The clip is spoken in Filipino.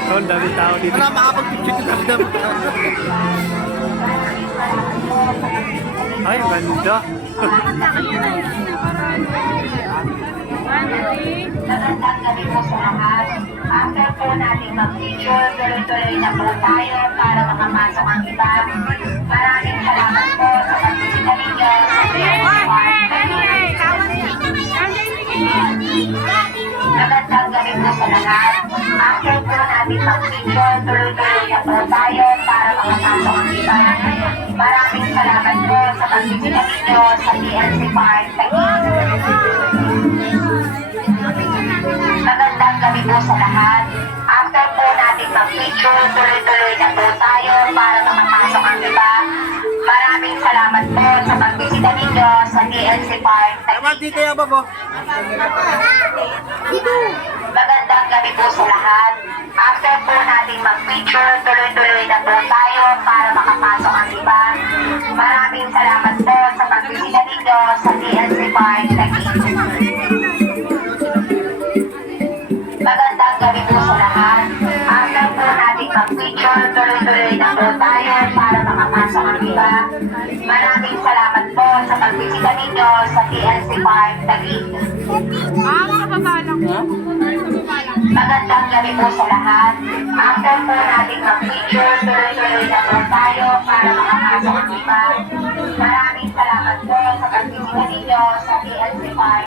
dito, ang dami tao dito. Para makapag-picture dito ng dami tao. Ay, ganda. Magandang gabi po sa lahat. After po natin mag-picture, tuloy-tuloy na po tayo para makapasok ang iba. Maraming salamat po sa pagbisita ninyo sa Magandang gabi po sa lahat. After po natin mag-picture, tuloy-tuloy na po tayo para makapasok ang iba. Maraming salamat po sa pagbisita ninyo sa PNC Park. Magandang gabi po sa lahat. After po natin mag-picture, tuloy-tuloy na po tayo para makapasok ang iba. Maraming salamat po sa pagbisita ninyo sa PNC Park. Tama dito yan, Bobo. Magandang gabi po sa lahat. After po natin mag-picture, tuloy-tuloy na po tayo para makapasok ang iba. Maraming salamat po sa pagbisita ninyo sa PNC Park. Magandang gabi po sa lahat. After po natin mag-picture, tuloy-tuloy na po tayo para makapasok ang iba. Maraming salamat po sa pagbisita ninyo sa PNC Park, Taguig. Sa baba lang. Magandang gabi po sa lahat. After po natin mag-picture, tuloy-tuloy na po tayo para makapasok ang iba. Maraming salamat po sa pagbisita ninyo sa PNC Park.